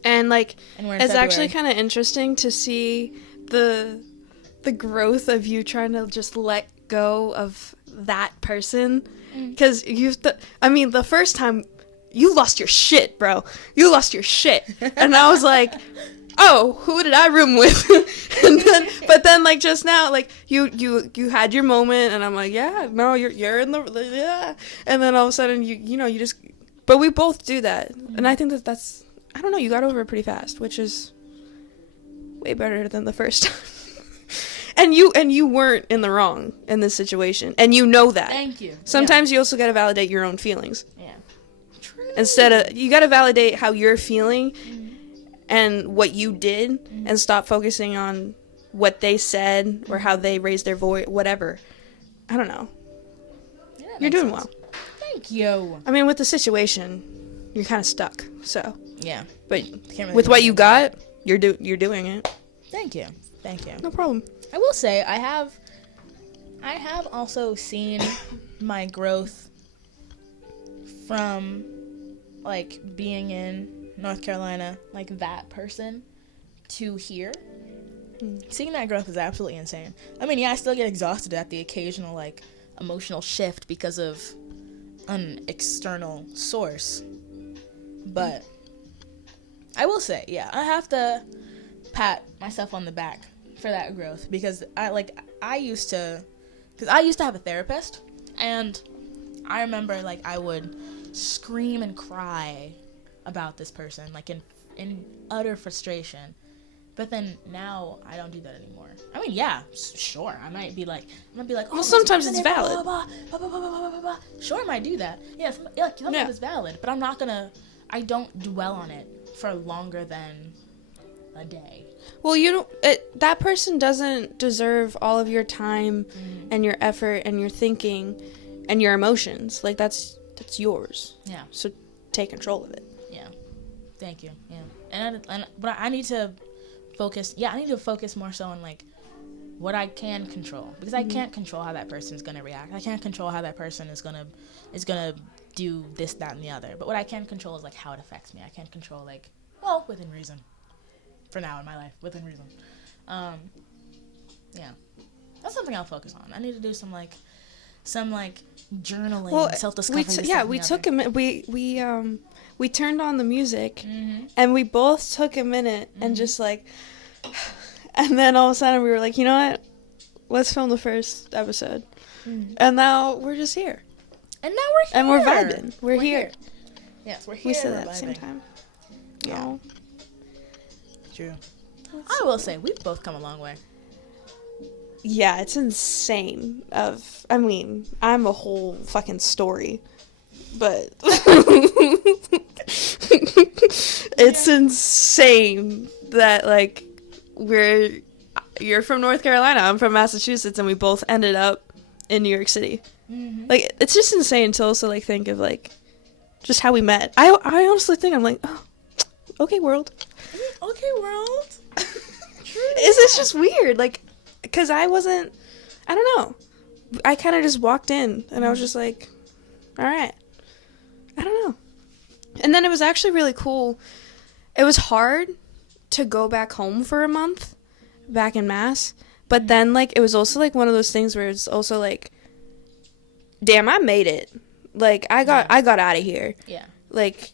And like, And we're in it's February. actually kind of interesting to see the growth of you trying to just let go of that person, because the first time you lost your shit, bro. You lost your shit, and I was like, oh, who did I room with? but then like just now, like you had your moment, and I'm like, yeah, no, you're in the yeah, and then all of a sudden you just, but we both do that, and I think that's, I don't know, you got over it pretty fast, which is way better than the first time. And you weren't in the wrong in this situation, and you know that. Thank you. Sometimes you also gotta validate your own feelings. Yeah. True. Instead of, you gotta validate how you're feeling and what you did, and stop focusing on what they said or how they raised their voice, whatever. I don't know. Yeah, You're doing well. Thank you. I mean, with the situation, you're kind of stuck. So. Yeah. But Can't really with do what you anything. got, you're doing it. Thank you. No problem. I will say I have also seen my growth from like being in North Carolina, like that person, to here. Seeing that growth is absolutely insane. I mean, yeah, I still get exhausted at the occasional like emotional shift because of an external source. But I will say, yeah, I have to pat myself on the back for that growth, because I used to have a therapist, and I remember like I would scream and cry about this person, like in utter frustration. But then now I don't do that anymore. I mean, yeah, sure, I might be like, oh, well, sometimes it's valid. Sure, I might do that. Yeah, sometimes it's valid, but I don't dwell on it for longer than a day. Well, that person doesn't deserve all of your time and your effort and your thinking and your emotions. Like, that's yours. Yeah. So take control of it. Yeah. Thank you. Yeah. But I need to focus. Yeah, I need to focus more so on like what I can control, because I can't control how that person is gonna react. I can't control how that person is gonna do this, that, and the other. But what I can control is like how it affects me. I can't control like, well, within reason. For now in my life, within reason. Yeah, that's something I'll focus on. I need to do some journaling, self-discovery. We turned on the music, and we both took a minute and just like, and then all of a sudden we were like, you know what? Let's film the first episode, and now we're just here. And now we're here. And we're vibing. We're here. Yes, we're here. We said that at the same time. Yeah. Oh. True. I will say, we've both come a long way. Yeah, it's insane. I'm a whole fucking story. But it's insane that, like, you're from North Carolina, I'm from Massachusetts, and we both ended up in New York City. Like, it's just insane to also, like, think of, like, just how we met. I honestly think, I'm like, oh, okay, world. Okay, world. It's just weird, like, because I don't know. I kind of just walked in, and I was just like, all right. I don't know. And then it was actually really cool. It was hard to go back home for a month, back in Mass. But then, like, it was also, like, one of those things where it's also, like, damn, I made it. Like, I got out of here. Yeah. Like,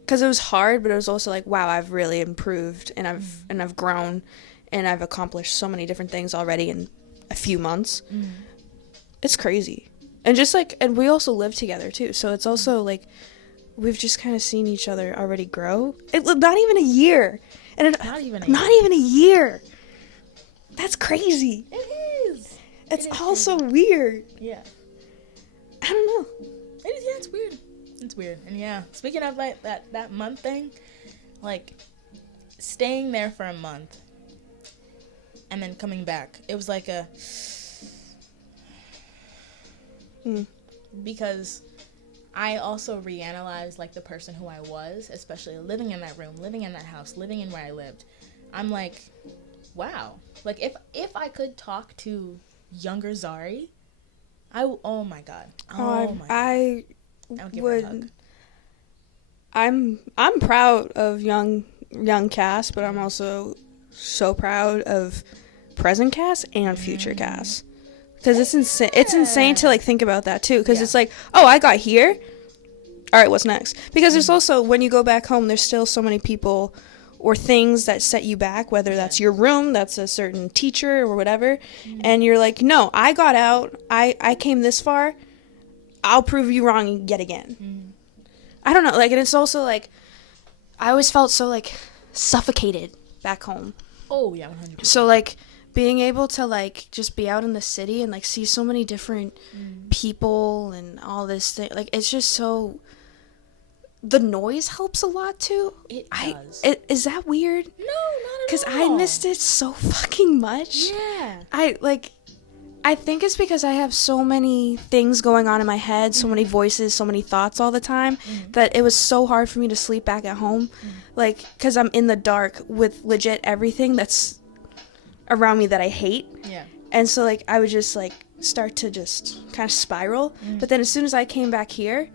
because it was hard, but it was also like, wow, I've really improved, and I've grown, and I've accomplished so many different things already in a few months. It's crazy. And just like, and we also live together too, so it's also like we've just kind of seen each other already grow. Not even a year. Not even a year. That's crazy. It is. It's also weird. Yeah. I don't know. It's weird. It's weird. And yeah, speaking of like that month thing, like staying there for a month and then coming back, it was like because I also reanalyzed like the person who I was, especially living in that room, living in that house, living in where I lived. I'm like, wow. Like if I could talk to younger Zari, oh my god. I would give her a hug. I'm proud of young Cass, but I'm also so proud of present Cass and future Cass. Because it's insane. It's insane to like think about that too. Because it's like, oh, I got here. All right, what's next? Because there's also, when you go back home, there's still so many people or things that set you back. Whether that's your room, that's a certain teacher or whatever, and you're like, no, I got out. I came this far. I'll prove you wrong yet again. I don't know. Like, and it's also like, I always felt so like suffocated back home. Oh yeah, 100%. So like, being able to like just be out in the city and like see so many different people and all this thing, like it's just so, the noise helps a lot too. It does. Is that weird? No, not at all. Because I missed it so fucking much. Yeah. I think it's because I have so many things going on in my head, so many voices, so many thoughts all the time, that it was so hard for me to sleep back at home. Like, because I'm in the dark with legit everything that's around me that I hate. Yeah. And so, like, I would just, like, start to just kind of spiral. But then as soon as I came back here,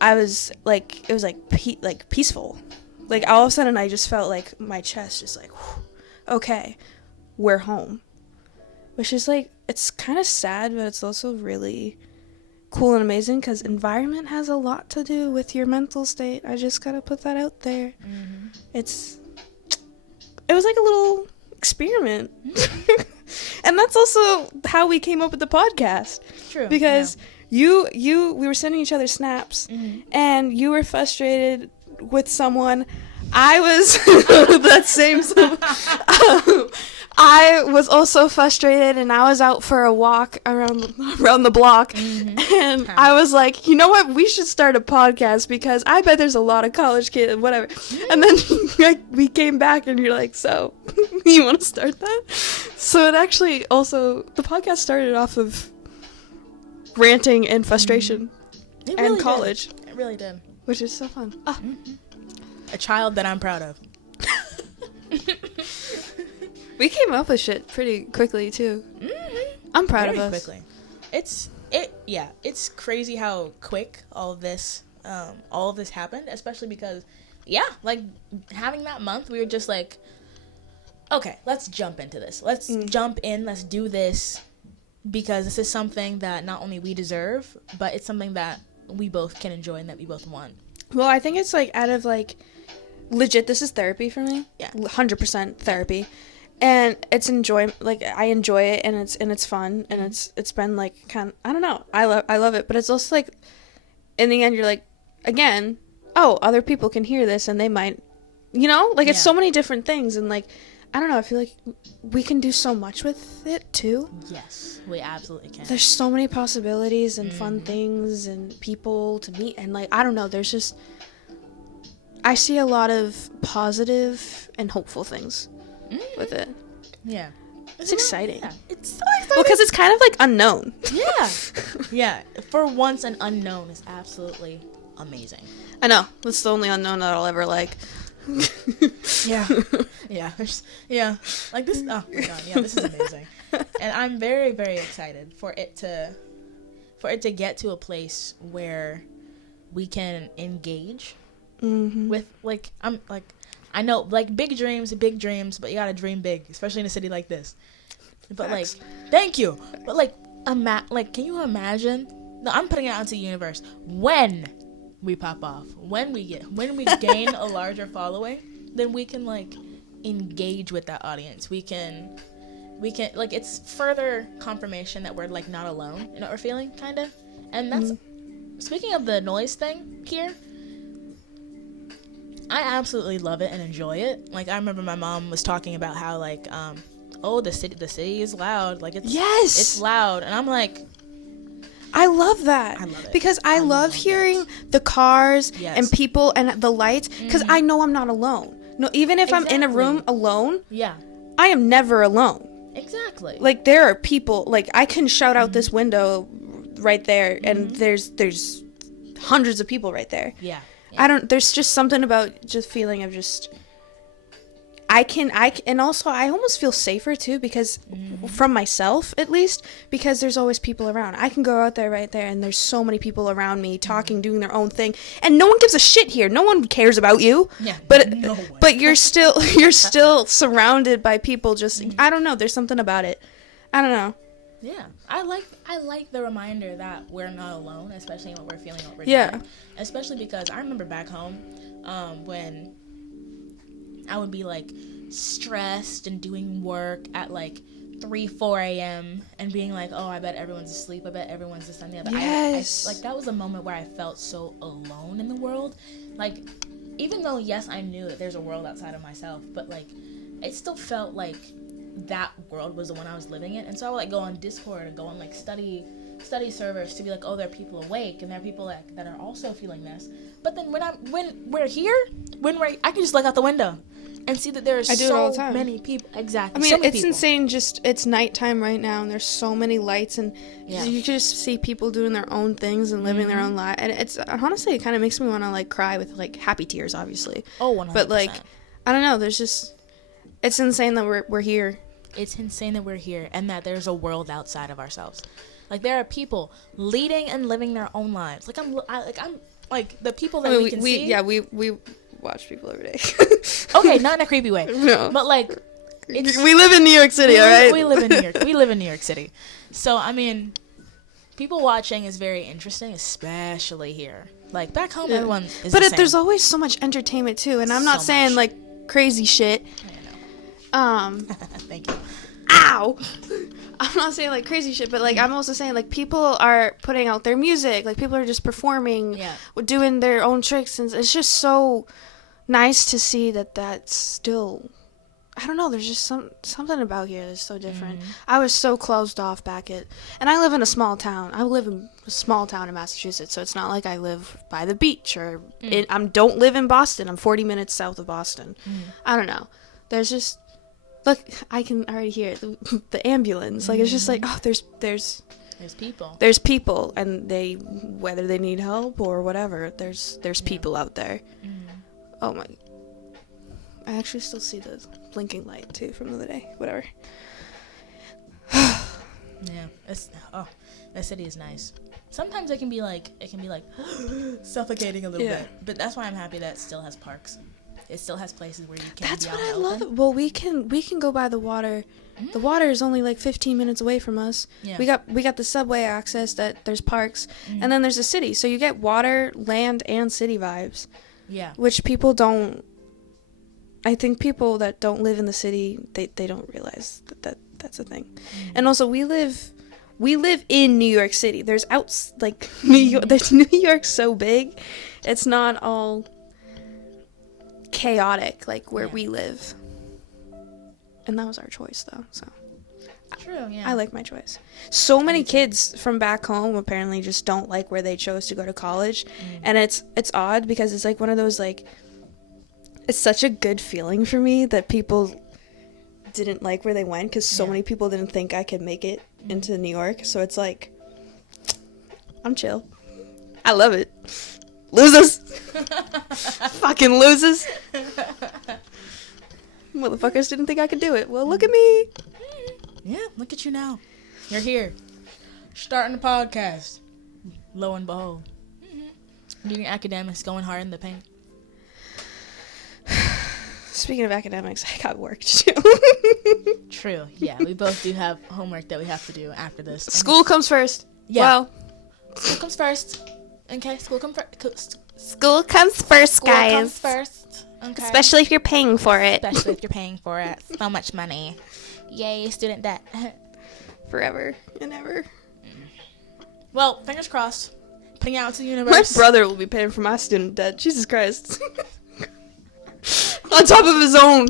I was, like, it was, like, peaceful. Like, all of a sudden, I just felt, like, my chest just, like, whew, okay, we're home. Which is, like, it's kind of sad, but it's also really cool and amazing, because environment has a lot to do with your mental state. I just gotta put that out there. It was, like, a little experiment. And that's also how we came up with the podcast. True. Because we were sending each other snaps, and you were frustrated with someone. I was that same I was also frustrated, and I was out for a walk around the block, and I was like, you know what, we should start a podcast, because I bet there's a lot of college kids, whatever. And then we came back, and you're like, so, you want to start that? So it actually also, the podcast started off of ranting and frustration and college. It really did. Which is so fun. A child that I'm proud of. We came up with shit pretty quickly too. I'm proud of us. Quickly. It's crazy how quick all of this happened, especially because like having that month, we were just like, okay, let's jump into this. Let's jump in, let's do this, because this is something that not only we deserve, but it's something that we both can enjoy and that we both want. Well, I think it's like, out of like, legit, this is therapy for me. Yeah. 100% therapy. And it's like, I enjoy it, and it's fun, and it's been like, kind of, I don't know, I love it, but it's also like, in the end, you're like, again, oh, other people can hear this, and they might, like, it's so many different things, and like, I don't know, I feel like we can do so much with it too. Yes, we absolutely can. There's so many possibilities and fun things and people to meet, and like, I don't know, there's just, I see a lot of positive and hopeful things with it. Yeah. It's exciting. Yeah. It's so exciting. Well, because it's kind of like unknown. Yeah. Yeah. For once, an unknown is absolutely amazing. I know. It's the only unknown that I'll ever like. Yeah. Yeah. Yeah. Like this. Oh my god. Yeah. This is amazing. And I'm very, very excited for it to get to a place where we can engage with, like, I know, like, big dreams, but you gotta dream big, especially in a city like this. But Facts. like, thank you. But like, can you imagine? No, I'm putting it out into the universe. When we pop off, when we gain a larger following, then we can like engage with that audience. We can like, it's further confirmation that we're like not alone in what we're feeling, kind of. And speaking of the noise thing here, I absolutely love it and enjoy it. Like, I remember my mom was talking about how, like, oh, the city is loud. Like, it's loud. And I'm like, I love that. I love it. Because I love hearing the cars and people and the lights. Because I know I'm not alone. No, even if I'm in a room alone, I am never alone. Exactly. Like, there are people, like, I can shout out this window right there, and there's hundreds of people right there. Yeah. There's just something about just feeling of just, and also I almost feel safer too, because from myself at least, because there's always people around. I can go out there right there and there's so many people around me talking, doing their own thing, and no one gives a shit here. No one cares about you. Yeah. But you're still surrounded by people just, I don't know, there's something about it. I don't know. Yeah. I like the reminder that we're not alone, especially when we're feeling what we're doing. Especially because I remember back home, when I would be, like, stressed and doing work at, like, 4 a.m. and being like, oh, I bet everyone's asleep. I bet everyone's this and the other. Yes. Like, that was a moment where I felt so alone in the world. Like, even though, yes, I knew that there's a world outside of myself, but, like, it still felt like that world was the one I was living in. And so I would, like, go on Discord and go on, like, study servers to be like, oh, there are people awake and there are people that are also feeling this. But then when we're here, I can just look out the window and see that there are so many people. Exactly. I mean, so many it's people. insane. Just, it's nighttime right now, and there's so many lights, and you just see people doing their own things and living their own life. And it's honestly, it kind of makes me want to, like, cry with, like, happy tears, obviously. Oh, 100%. But, like, I don't know. There's just, it's insane that we're here. It's insane that we're here, and that there's a world outside of ourselves. Like, there are people leading and living their own lives. Like, I'm the people that we can see. Yeah, we watch people every day. Okay, not in a creepy way. No. But, like, we live in New York City, all right? We live in New York. We live in New York City. So, I mean, people watching is very interesting, especially here. Like, back home, everyone is the same. There's always so much entertainment, too. And I'm not saying, like, crazy shit. I know. Thank you. Ow! I'm not saying, like, crazy shit, but, like, I'm also saying, like, people are putting out their music. Like, people are just performing, doing their own tricks. And it's just so nice to see that that's still, I don't know, there's just something about here that's so different. I was so closed off and I live in a small town. I live in a small town in Massachusetts, so it's not like I live by the beach or I don't live in Boston. I'm 40 minutes south of Boston. I don't know. There's just, look, I can already hear it, the ambulance. Like, it's just like, oh, there's people. There's people, and whether they need help or whatever, there's people out there. Oh my, I actually still see the blinking light too from the other day. Whatever. The city is nice. Sometimes it can be like suffocating a little bit, but that's why I'm happy that it still has parks. It still has places where you can. That's be what out I in the love. open. Well, we can go by the water. The water is only like 15 minutes away from us. Yeah. We got the subway access. That there's parks, and then there's a city. So you get water, land, and city vibes. Yeah. Which people don't. I think people that don't live in the city, they don't realize that's a thing. And also, we live in New York City. There's New York. There's New York so big, it's not all chaotic like where we live. And that was our choice, though. So true. Yeah. I like my choice. So many kids from back home apparently just don't like where they chose to go to college, and it's odd because it's like one of those, like, it's such a good feeling for me that people didn't like where they went, because so many people didn't think I could make it into New York. So it's like, I'm chill. I love it. Losers. Fucking losers. Motherfuckers didn't think I could do it. Well, look at me. Yeah, look at you now. You're here. Starting a podcast. Lo and behold. Doing academics, going hard in the paint. Speaking of academics, I got work to do. True. Yeah, we both do have homework that we have to do after this. School comes first. Yeah. Well, school comes first. Okay, school comes first. School comes first, guys. School comes first. Okay. Especially if you're paying for it. Especially if you're paying for it. So much money. Yay, student debt. Forever and ever. Well, fingers crossed. putting it out to the My universe. brother will be paying for my student debt. Jesus Christ. On top of his own.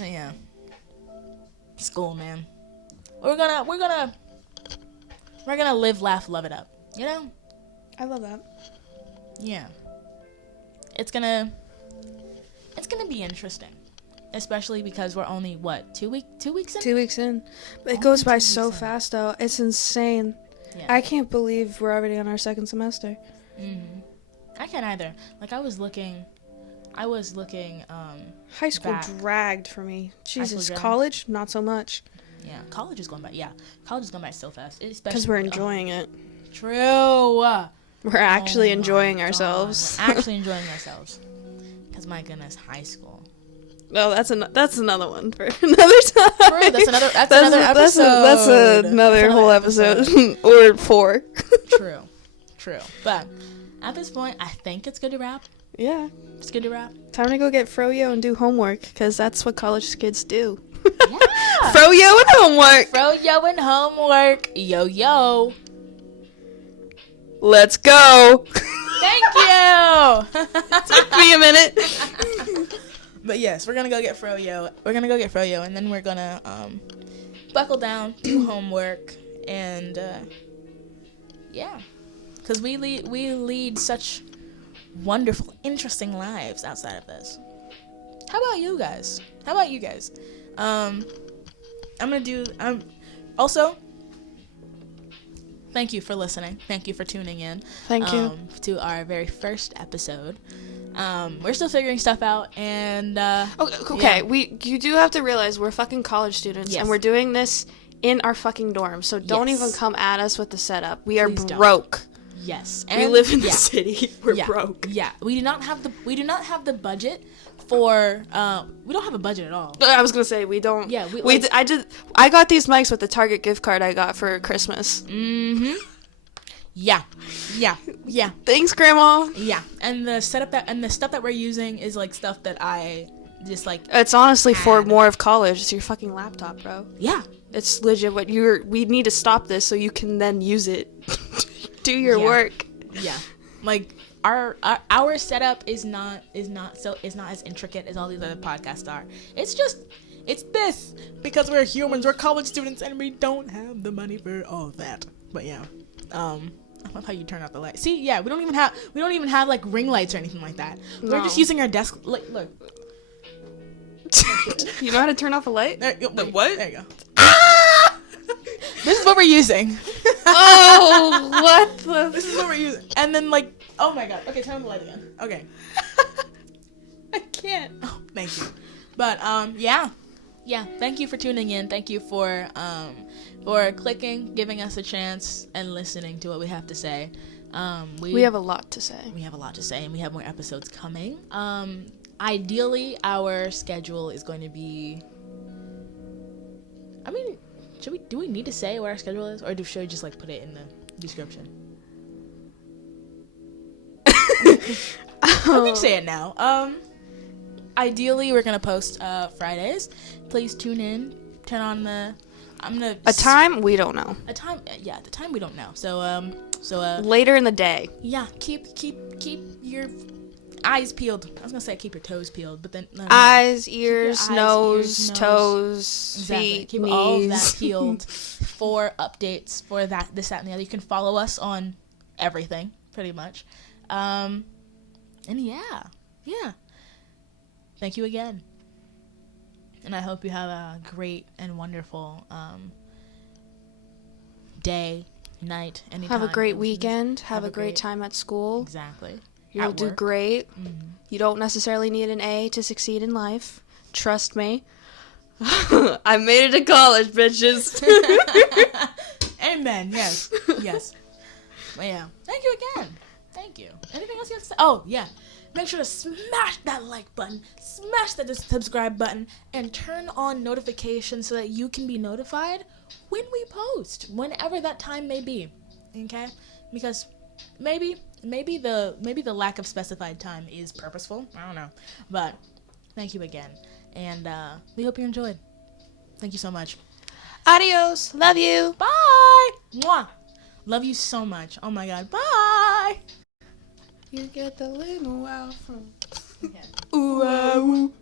Yeah. School, man. We're gonna live, laugh, love it up. You know? I love that. Yeah. It's gonna be interesting. Especially because we're only, what, 2 weeks in? 2 weeks in. But it Only goes 2 by weeks so in. fast, though. It's insane. Yeah. I can't believe we're already on our second semester. Mm-hmm. I can't either. Like, I was looking, High school back. dragged for me. school Jesus, dragged? college, not so much. Yeah, college is going by so fast. Because we're enjoying it. True. We're actually Oh my enjoying God. ourselves. We're actually enjoying ourselves. Because, my goodness, high school. Well, that's another one for another time. True, that's another episode. That's another whole episode. Or 4. True. But at this point, I think it's good to wrap. Yeah. It's good to wrap. Time to go get froyo and do homework, because that's what college kids do. Yeah. Froyo and homework. Froyo and homework. Yo. Let's go. Thank you. Took me a minute. But yes, we're gonna go get froyo. And then we're gonna buckle down, do homework, and yeah, because we lead such wonderful, interesting lives outside of this. How about you guys? Also, thank you for listening. Thank you for tuning in. Thank you. To our very first episode. We're still figuring stuff out, and Okay, yeah. you do have to realize we're fucking college students, Yes. and we're doing this in our fucking dorm, so don't Yes. even come at us with the setup. We are Please don't. broke. Yes, We live in the city. We're broke. Yeah, we do not have the budget for. We don't have a budget at all. I was gonna say we don't. Yeah, I got these mics with the Target gift card I got for Christmas. Mm-hmm. Yeah. Thanks, Grandma. Yeah, and the stuff that we're using is like stuff that I just like. It's honestly for Add. more of college. It's your fucking laptop, bro. Yeah. It's legit what we need to stop this so you can then use it. Do your Yeah. work. Yeah. Like our setup is not as intricate as all these other podcasts are. It's this because we're humans, we're college students, and we don't have the money for all of that. But yeah. I love how you turn off the light. See, yeah, we don't even have like ring lights or anything like that. No. We're just using our desk. Look. You know how to turn off a light? There you go. What? There you go. This is what we're using. Oh, what the? This is what we're using. And then like, oh my god. Okay, turn on the light again. Okay. I can't. Oh, thank you. But yeah. Thank you for tuning in. Thank you for clicking, giving us a chance, and listening to what we have to say. We have a lot to say. We have a lot to say, and we have more episodes coming. Ideally, our schedule is going to be. I mean, do we need to say what our schedule is, or should we just like put it in the description? I can say it now. Ideally, we're gonna post Fridays. Please tune in. Turn on the. A time we don't know. A time, yeah. The time we don't know. So Later in the day. yeah. Keep your eyes peeled. I was gonna say keep your toes peeled, but then no. Eyes, ears, eyes, nose, ears, toes, Exactly. feet, Keep knees. all of that peeled for updates for this, that, and the other. You can follow us on everything, pretty much. And yeah. Thank you again. And I hope you have a great and wonderful day, night, anytime. Have a great you listen to this. weekend. Have a great time at school. Exactly. You'll At do work. great. Mm-hmm. You don't necessarily need an A to succeed in life. Trust me. I made it to college, bitches. Amen. Yes. But yeah. Thank you again. Thank you. Anything else you have to say? Oh, yeah. Make sure to smash that like button, smash that subscribe button, and turn on notifications so that you can be notified when we post, whenever that time may be. Okay? Because maybe the lack of specified time is purposeful. I don't know. But thank you again. And we hope you enjoyed. Thank you so much. Adios. Love you. Bye. Mwah. Love you so much. Oh my God. Bye. You get the limo out from. Okay. Ooh, ah, ooh.